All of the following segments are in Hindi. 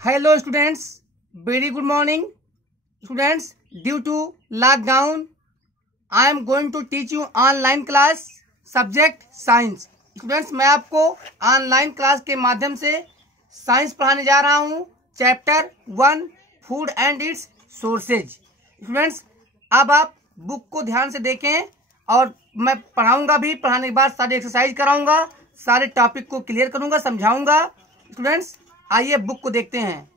Hello students, very good morning. Students, due to lockdown, I am going to teach you online class subject science. Students, मैं आपको ऑनलाइन क्लास के माध्यम से साइंस पढ़ाने जा रहा हूँ। Chapter 1 food and its sources. Students, अब आप बुक को ध्यान से देखें और मैं पढ़ाऊंगा भी। पढ़ाने के बाद सारे एक्सरसाइज कराऊंगा, सारे टॉपिक को क्लियर करूंगा, समझाऊंगा। स्टूडेंट्स, आइए बुक को देखते हैं।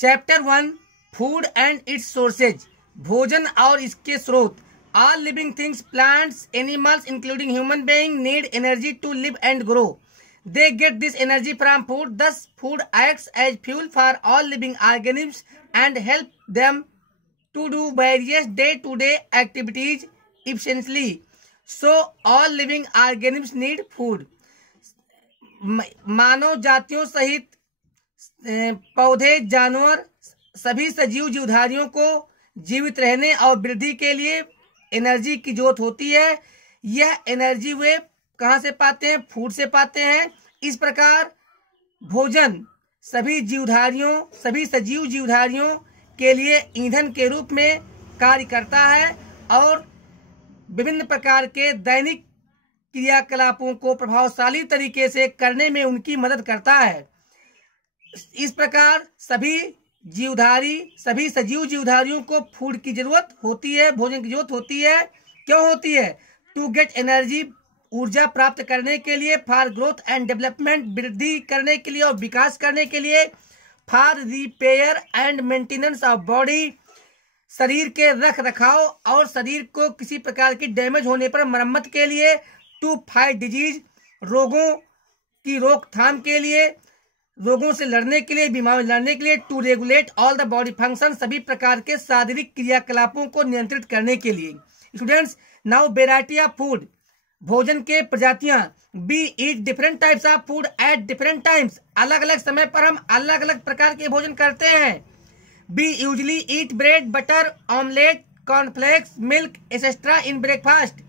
Chapter 1 food and its sources, भोजन और इसके स्रोत। All living things, plants, animals including human being need energy to live and grow. They get this energy from food. Thus, food acts as fuel for all living organisms and help them to do various day-to-day activities efficiently. So, all living organisms need food. मानव जातियों सहित पौधे, जानवर, सभी सजीव जीवधारियों को जीवित रहने और वृद्धि के लिए एनर्जी की जरूरत होती है। यह एनर्जी वे कहाँ से पाते हैं? फूड से पाते हैं। इस प्रकार भोजन सभी सजीव जीवधारियों के लिए ईंधन के रूप में कार्य करता है और विभिन्न प्रकार के दैनिक क्रियाकलापों को प्रभावशाली तरीके से करने में उनकी मदद करता है। इस प्रकार सभी सजीव जीवधारियों को फूड की जरूरत होती है, भोजन की जरूरत होती है। क्यों होती है? टू गेट एनर्जी, ऊर्जा प्राप्त करने के लिए। फॉर ग्रोथ एंड डेवलपमेंट, वृद्धि करने के लिए और विकास करने के लिए। For repair and maintenance of body, शरीर के रख रखाव और शरीर को किसी प्रकार की डैमेज होने पर मरम्मत के लिए। टू फाइट डिजीज, रोगों की रोकथाम के लिए, रोगों से लड़ने के लिए, बीमारी लड़ने के लिए। To regulate all the body function, सभी प्रकार के शारीरिक क्रियाकलापों को नियंत्रित करने के लिए। Students, now variety of food, भोजन के प्रजातियां। We eat different types of food at different times, अलग अलग समय पर हम अलग अलग प्रकार के भोजन करते हैं। B usually eat bread, butter, omelette, cornflakes, milk etcetera in breakfast.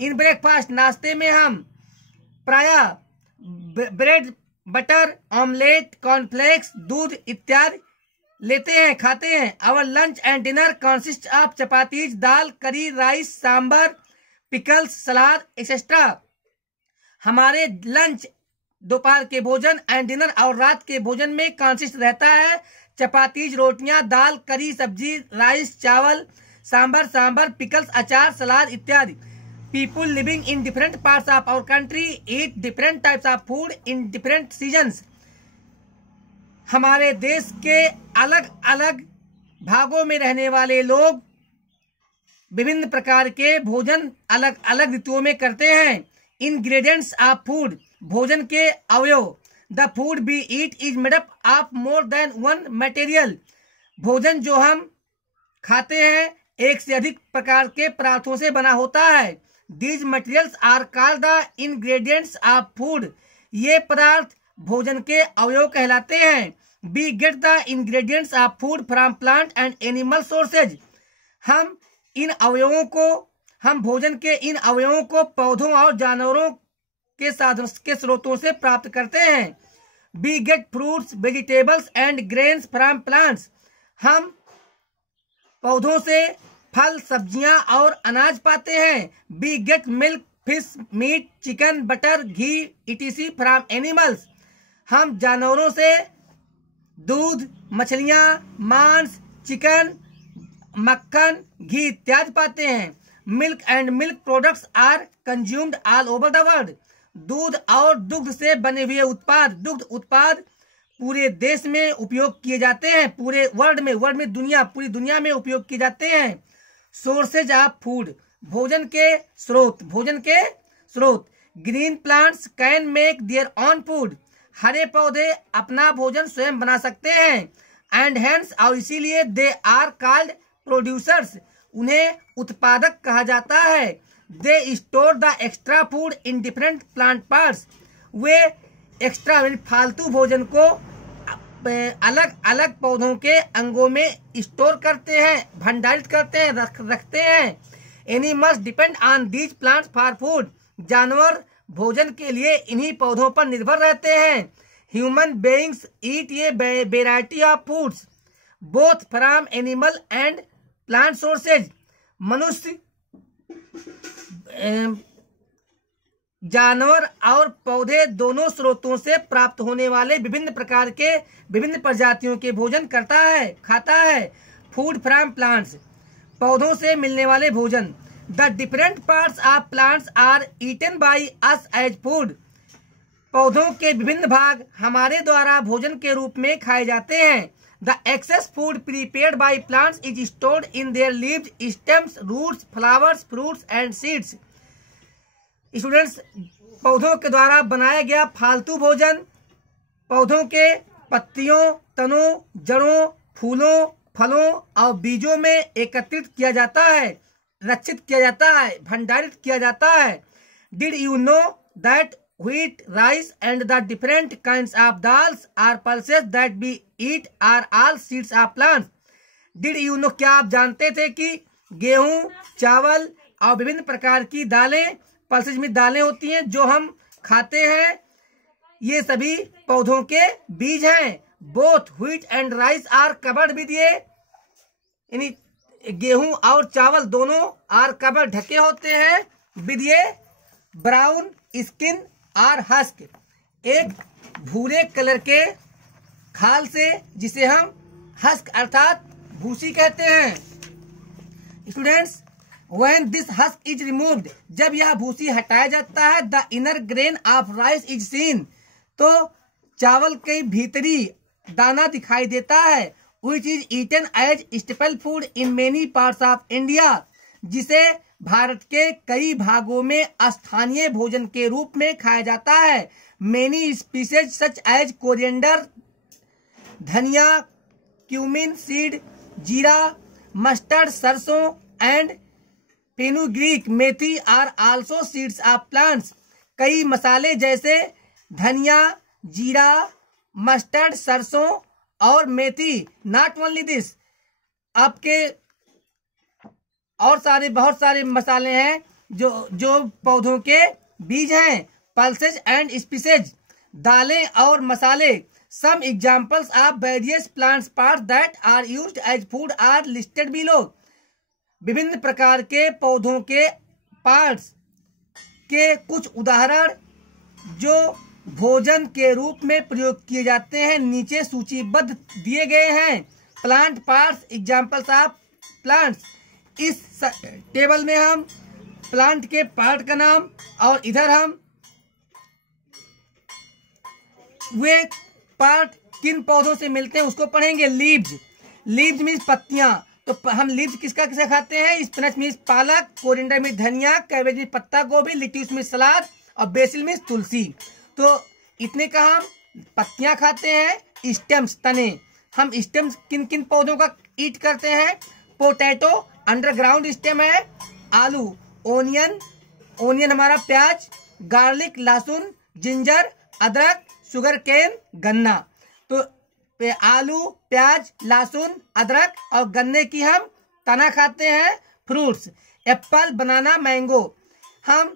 In breakfast, नाश्ते में हम प्रायः ब्रेड, बटर, ऑमलेट, कॉर्नफ्लेक्स, दूध इत्यादि लेते हैं, खाते हैं। Our lunch and dinner consist of chapatis, dal, curry, rice, sambar, pickles, salad etcetera. हमारे लंच, दोपहर के भोजन, एंड डिनर और रात के भोजन में कंसिस्ट रहता है चपातीज, रोटियां, दाल, करी, सब्जी, राइस, चावल, सांबर, पिकल्स, अचार, सलाद इत्यादि। People living in different parts of our country eat different types of food in different seasons. हमारे देश के अलग अलग भागों में रहने वाले लोग विभिन्न प्रकार के भोजन अलग अलग ऋतुओं में करते हैं। इंग्रेडिएंट्स ऑफ फूड, भोजन के अवयव। The food we eat is made up of more than one material, भोजन जो हम खाते हैं एक से अधिक प्रकार के पदार्थों से बना होता है। These materials are called the ingredients of food, ये पदार्थ भोजन के अवयव कहलाते हैं। We get the ingredients of food from plant and animal sources, हम भोजन के इन अवयवों को पौधों और जानवरों के साधनों के स्रोतों से प्राप्त करते हैं। We get fruits, vegetables and grains from plants, हम पौधों से फल, सब्जियां और अनाज पाते हैं। We get milk, fish, meat, chicken, butter, ghee etc from animals, हम जानवरों से दूध, मछलियां, मांस, चिकन, मक्खन, घी इत्यादि पाते हैं। Milk and milk products are consumed all over the world, दूध और दुग्ध से बने हुए उत्पाद, दुग्ध उत्पाद पूरे देश में उपयोग किए जाते हैं, पूरे वर्ल्ड में पूरी दुनिया में उपयोग किए जाते हैं। सोर्सेज ऑफ फूड, भोजन के स्रोत। Green plants can make their own food, हरे पौधे अपना भोजन स्वयं बना सकते हैं। एंड हेंस, और इसीलिए दे आर कॉल्ड प्रोड्यूसर्स, उन्हें उत्पादक कहा जाता है। They store the extra food in different plant parts, way extra फालतू भोजन को अलग अलग पौधों के अंगों में स्टोर करते हैं, भंडारित करते हैं, रखते हैं। Animals depend on these plants for food, जानवर भोजन के लिए इन्हीं पौधों पर निर्भर रहते हैं। Human beings eat a variety of foods both from animal and plant sources. मनुष्य जानवर और पौधे दोनों स्रोतों से प्राप्त होने वाले विभिन्न प्रकार के विभिन्न प्रजातियों के भोजन खाता है। फूड फ्रॉम प्लांट्स, पौधों से मिलने वाले भोजन। The different parts of plants are eaten by us as food, पौधों के विभिन्न भाग हमारे द्वारा भोजन के रूप में खाए जाते हैं। The excess food prepared by plants is stored in their leaves, stems, roots, flowers, fruits and seeds. Students, पौधों के द्वारा बनाया गया फालतू भोजन पौधों के पत्तियों, तनों, जड़ों, फूलों, फलों और बीजों में एकत्रित किया जाता है, रक्षित किया जाता है, भंडारित किया जाता है। Did you know that wheat, rice and the different kinds of dals or pulses that we eat are all seeds of plants? Did you know, क्या आप जानते थे कि गेहूं, चावल और विभिन्न प्रकार की दालें, पल्सेज में दालें होती हैं जो हम खाते हैं, ये सभी पौधों के बीज हैं। Both wheat and rice are covered with ये, यानी गेहूं और चावल दोनों आर कवर्ड ढके होते हैं विद ये ब्राउन स्किन आर हस्क, एक भूरे कलर के खाल से जिसे हम हस्क अर्थात भूसी कहते हैं। Students, when this husk is removed, जब यह भूसी हटाया जाता है, the inner grain of rice is seen, तो चावल के भीतरी दाना दिखाई देता है। Which is eaten as staple food in many parts of India, जिसे भारत के कई भागों में स्थानीय भोजन के रूप में खाया जाता है। Many species such as coriander, dhaniya, cumin seed, jeera, mustard, sarson and fenugreek methi are also seeds of plants. कई मसाले जैसे धनिया, जीरा, मस्टर्ड, सरसों और मेथी, नॉट ओनली दिस, आपके और बहुत सारे मसाले हैं जो पौधों के बीज हैं। पल्सेज एंड स्पीसीज, दालें और मसाले। Some examples of various plants parts that are used as food are listed below. विभिन्न प्रकार के पौधों के पार्ट्स के कुछ उदाहरण जो भोजन के रूप में प्रयोग किए जाते हैं नीचे सूचीबद्ध दिए गए हैं। Plant parts, examples of plants. इस टेबल में हम प्लांट के पार्ट का नाम और इधर हम वे पार्ट किन पौधों से मिलते हैं उसको पढ़ेंगे। लीव्स, लीव्स मीन्स पत्तियां, तो हम लीव्स किसका खाते हैं। स्पिनच मीन्स पालक, कोरिएंडर मीन्स धनिया, कैबेज मीन्स पत्ता गोभी, लेट्यूस मीन्स सलाद और बेसिल मीन्स तुलसी। तो इतने का हम पत्तियां खाते हैं। स्टेम्स, तने, हम स्टेम्स किन किन पौधों का ईट करते हैं। पोटैटो अंडरग्राउंड स्टेम है। आलू, ओनियन हमारा प्याज, गार्लिक लहसुन, जिंजर अदरक, शुगर केन गन्ना। तो आलू, प्याज, लहसुन, अदरक और गन्ने की हम तना खाते हैं। फ्रूट्स, एप्पल, बनाना, मैंगो। हम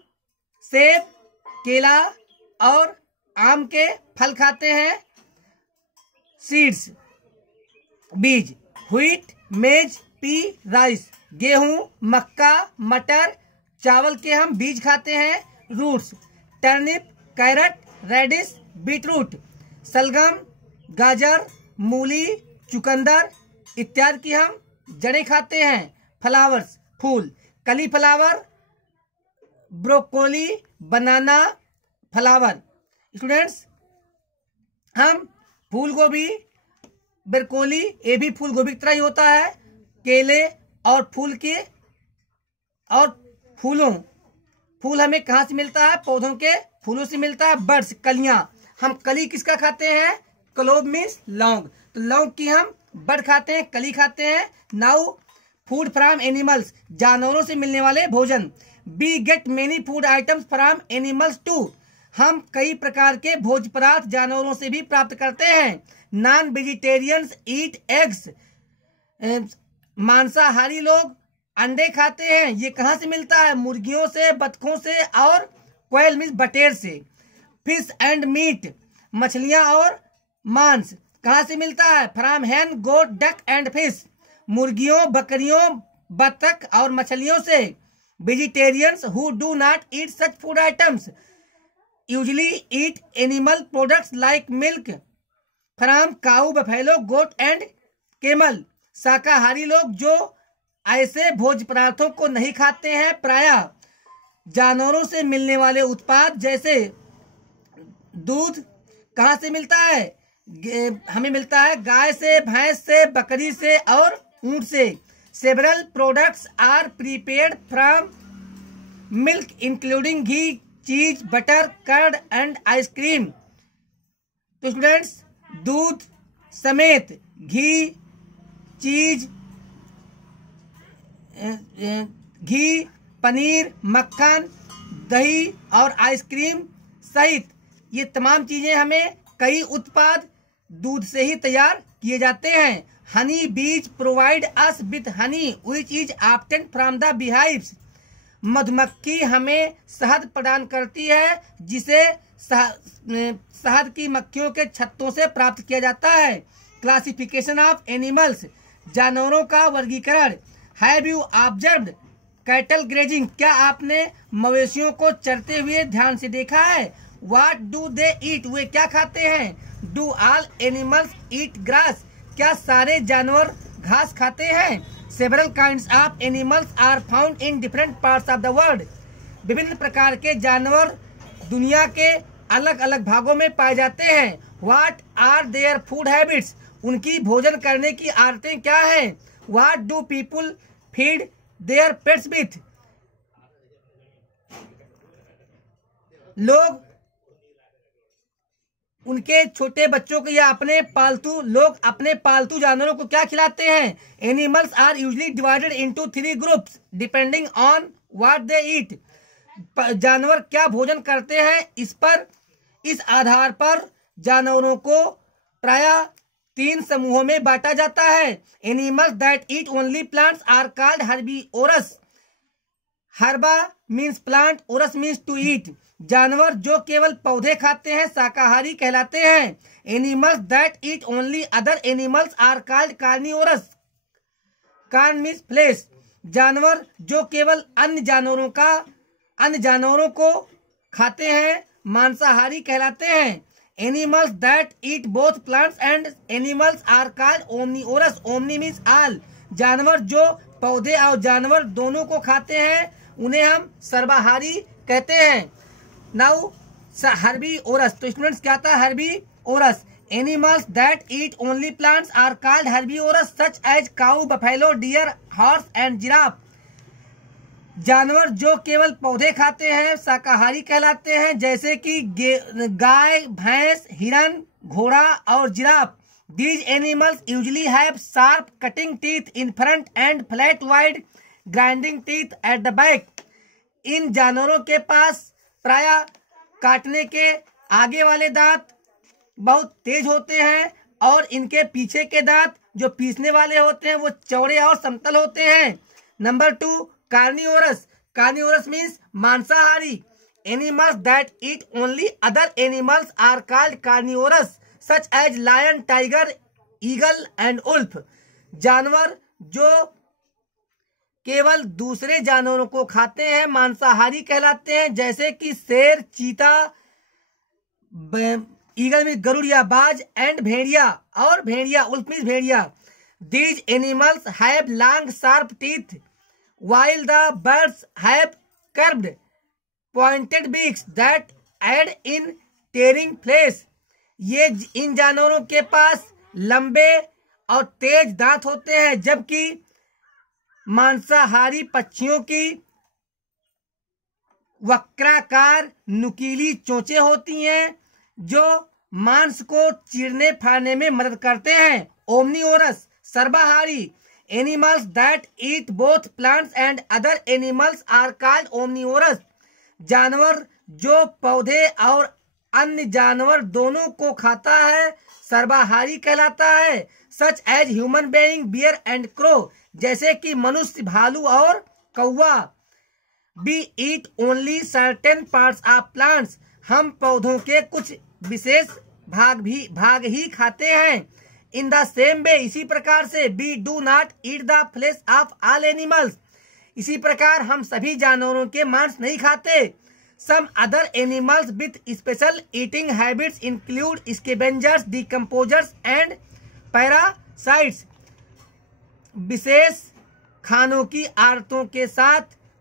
सेब, केला और आम के फल खाते हैं। सीड्स, बीज, व्हीट, मेज, पी, राइस, गेहूं, मक्का, मटर, चावल के हम बीज खाते हैं। Roots, turnip, carrot, radish, beetroot, सलगम, गाजर, मूली, चुकंदर इत्यादि की हम जड़ें खाते हैं। फ्लावर्स, फूल, cauliflower, broccoli, banana flower. Students, हम फूल गोभी, ब्रोकोली, ये भी फूल गोभी की तरह ही होता है। केले और फूल के और फूल हमें कहाँ से मिलता है, पौधों के फूलों से मिलता है। बर्ड्स, कलियां, हम कली किसका खाते हैं, क्लोव मीन्स लौंग, तो लौंग की हम बर्ड खाते हैं, कली खाते हैं। नाउ फूड फ्रॉम एनिमल्स, जानवरों से मिलने वाले भोजन। We get many food items from animals too, हम कई प्रकार के भोज्य पदार्थ जानवरों से भी प्राप्त करते हैं। नॉन वेजिटेरियंस ईट एग्स, मांसाहारी लोग अंडे खाते हैं। ये कहाँ से मिलता है, मुर्गियों से, बतखों से और क्वेल मीन्स बटेर से। फिश एंड मीट, मछलियां और मांस कहाँ से मिलता है? From hen, goat, duck and fish, मुर्गियों, बकरियों, बतख और मछलियों से। Vegetarians who do not eat such food items usually eat animal products like milk from cow, buffalo, goat and camel. शाकाहारी लोग जो ऐसे भोज्य पदार्थों को नहीं खाते हैं प्रायः जानवरों से मिलने वाले उत्पाद जैसे दूध कहाँ से मिलता है? हमें मिलता है गाय से, भैंस से, बकरी से और ऊंट से। Several products are prepared from milk including ghee, cheese, butter, curd and ice cream. तो स्टूडेंट्स, दूध समेत घी, चीज, घी, पनीर, मक्खन, दही और आइसक्रीम सहित ये तमाम चीजें हमें कई उत्पाद दूध से ही तैयार किए जाते हैं। Honey bees provide us with honey which is obtained from the beehives. मधुमक्खी हमें शहद प्रदान करती है जिसे शहद की मक्खियों के छत्तों से प्राप्त किया जाता है। क्लासिफिकेशन ऑफ एनिमल्स, जानवरों का वर्गीकरण। Have you observed cattle grazing, क्या आपने मवेशियों को चरते हुए ध्यान से देखा है? व्हाट डू दे ईट, वे क्या खाते हैं? Do all animals eat grass, क्या सारे जानवर घास खाते हैं? Several kinds of animals are found in different parts of the world, विभिन्न प्रकार के जानवर दुनिया के अलग अलग भागों में पाए जाते हैं। What are their food habits, उनकी भोजन करने की आदतें क्या हैं? What do people feed their pets with, लोग उनके छोटे बच्चों को या अपने पालतू जानवरों को क्या खिलाते हैं? Animals are usually divided into 3 groups depending on what they eat, जानवर क्या भोजन करते हैं इस आधार पर जानवरों को प्रायः 3 समूहों में बांटा जाता है। Animals that eat only plants are called herbivorous, herba means plant, vorous means to eat, जानवर जो केवल पौधे खाते हैं शाकाहारी कहलाते हैं। Animals that eat only other animals are called carnivorous, carn means flesh, जानवर जो केवल अन्य जानवरों को खाते हैं मांसाहारी कहलाते हैं। Animals that eat both plants and animals are called omnivorous, omni means all, जानवर जो पौधे और जानवर दोनों को खाते हैं उन्हें हम सर्वाहारी कहते हैं। नाउ हर्बीवोरस, तो स्टूडेंट्स क्या था herbivorous? Animals that eat only plants are called herbivorous such as cow, buffalo, deer, horse and giraffe, जानवर जो केवल पौधे खाते हैं शाकाहारी कहलाते हैं जैसे कि गाय, भैंस, हिरन, घोड़ा और giraffe. These animals usually have sharp cutting teeth in front and flat wide grinding teeth at the back. इन जानवरों के पास प्रायः काटने के आगे वाले दांत बहुत तेज होते हैं और इनके पीछे के दांत जो पीसने वाले होते हैं वो चौड़े और समतल होते हैं। Number 2, carnivorous. कार्निवोरस मीन्स मांसाहारी। Animals that eat only other animals are called carnivorous such as lion, tiger, eagle and wolf, जानवर जो केवल दूसरे जानवरों को खाते हैं मांसाहारी कहलाते हैं जैसे कि शेर, चीता, ईगल में गरुड़ या बाज एंड भेड़िया, और भेड़िया उल्फ मीन्स भेड़िया। These animals have long sharp teeth while the birds have curved pointed beaks that aid in tearing flesh. ये इन जानवरों के पास लंबे और तेज दांत होते हैं जबकि मांसाहारी पक्षियों की वक्राकार नुकीली चोंचें होती हैं जो मांस को चीरने फाड़ने में मदद करते हैं। ओमनीवोरस, सर्वाहारी। Animals that eat both plants and other animals are called omnivorous. जानवर जो पौधे और अन्य जानवर दोनों को खाता है सर्वाहारी कहलाता है। Such as human being, bear and crow, जैसे कि मनुष्य, भालू और कौवा। We eat only certain parts of plants. हम पौधों के कुछ विशेष भाग ही खाते हैं। इन द सेम वे, इसी प्रकार से, we do not eat the flesh of all animals, इसी प्रकार हम सभी जानवरों के मांस नहीं खाते। Some other animals with special eating habits include scavengers, decomposers and parasites. विशेष खानों की आदतों के साथ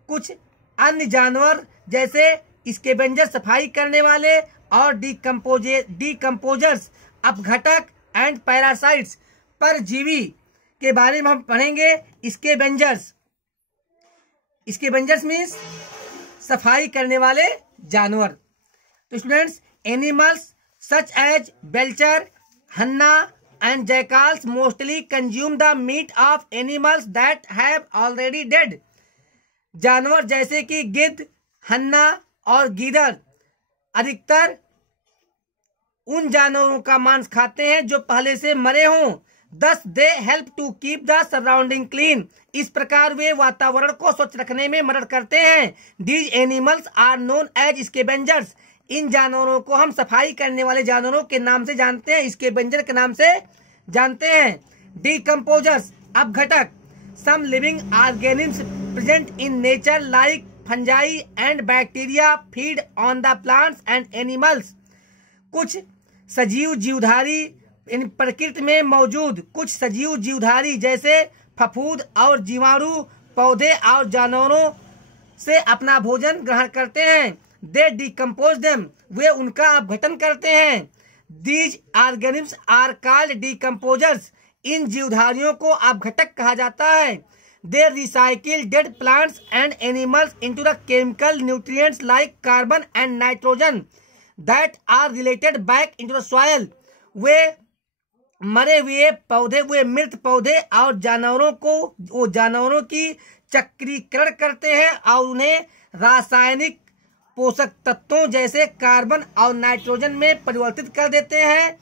कुछ अन्य जानवर जैसे स्कैवेंजर सफाई करने वाले और डिकम्पोजर्स अपघटक एंड पैरासाइट्स परजीवी के बारे में हम पढ़ेंगे। स्कैवेंजर्स मीन्स सफाई करने वाले जानवर। तो students, animals such as vulture, hyena and jackals mostly consume the meat of animals that have already dead. जानवर जैसे कि गिद्ध, हन्ना और गीदड़ अधिकतर उन जानवरों का मांस खाते हैं जो पहले से मरे हों। Thus they help to keep the surrounding clean. इस प्रकार वे वातावरण को स्वच्छ रखने में मदद करते हैं। These animals are known as scavengers. इन जानवरों को हम सफाई करने वाले जानवरों के नाम से जानते हैं, स्कैवेंजर के नाम से जानते हैं। Decomposers अपघटक। Some living organisms present in nature like fungi and bacteria feed on the plants and animals. कुछ सजीव जीवधारी, इन प्रकृति में मौजूद कुछ सजीव जीवधारी जैसे फफूंद और जीवाणु पौधे और जानवरों से अपना भोजन ग्रहण करते हैं। दे डिकम्पोज देम, वे उनका अपघटन करते हैं। These organisms are called decomposers, इन जीवधारियों को अपघटक कहा जाता है। They recycle dead plants and animals into the chemical nutrients like carbon and nitrogen that are related back into the soil. वे मरे हुए पौधे, वे मृत पौधे और जानवरों की चक्रीकरण करते हैं और उन्हें रासायनिक पोषक तत्वों जैसे कार्बन और नाइट्रोजन में परिवर्तित कर देते हैं,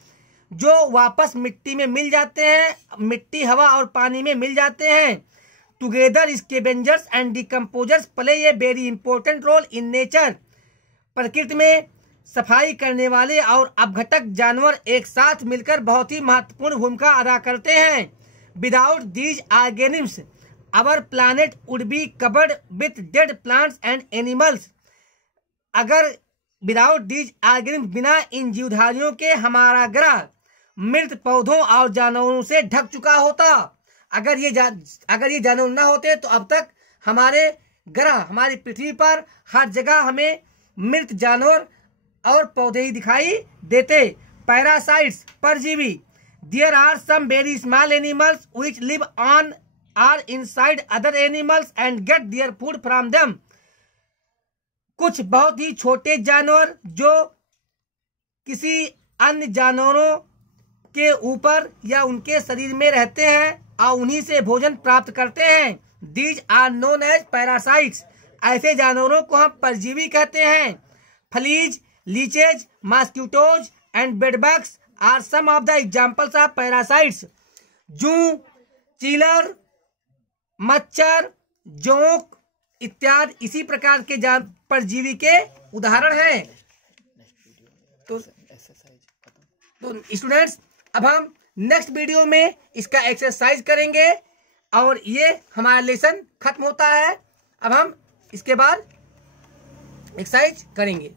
जो वापस मिट्टी में मिल जाते हैं, मिट्टी, हवा और पानी में मिल जाते हैं। Together scavengers and decomposers play a very important role in nature. प्रकृति में सफाई करने वाले और अपघटक जानवर एक साथ मिलकर बहुत ही महत्वपूर्ण भूमिका अदा करते हैं। Without these organisms our planet would be covered with dead plants and animals. अगर विदाउट दीज ऑर्गेनिम्स, बिना इन जीवधारियों के हमारा ग्रह मृत पौधों और जानवरों से ढक चुका होता। अगर ये जानवर न होते तो अब तक हमारे ग्रह, हमारी पृथ्वी पर हर जगह हमें मृत जानवर और पौधे ही दिखाई देते। पैरासाइट्स परजीवी। There are some very small animals which live on or inside other animals and get their food from them. कुछ बहुत ही छोटे जानवर जो किसी अन्य जानवरों के ऊपर या उनके शरीर में रहते हैं और उन्हीं से भोजन प्राप्त करते हैं। These are known as parasites. ऐसे जानवरों को हम परजीवी कहते हैं। Fleas, leeches, mosquitoes and bedbugs are some of the examples of parasites. जूं, चीलर, मच्छर, जोंक इत्यादि इसी प्रकार के परजीवी के उदाहरण हैं। तो स्टूडेंट्स, अब हम नेक्स्ट वीडियो में इसका एक्सरसाइज करेंगे और ये हमारा लेसन खत्म होता है। अब हम इसके बाद एक्सरसाइज करेंगे।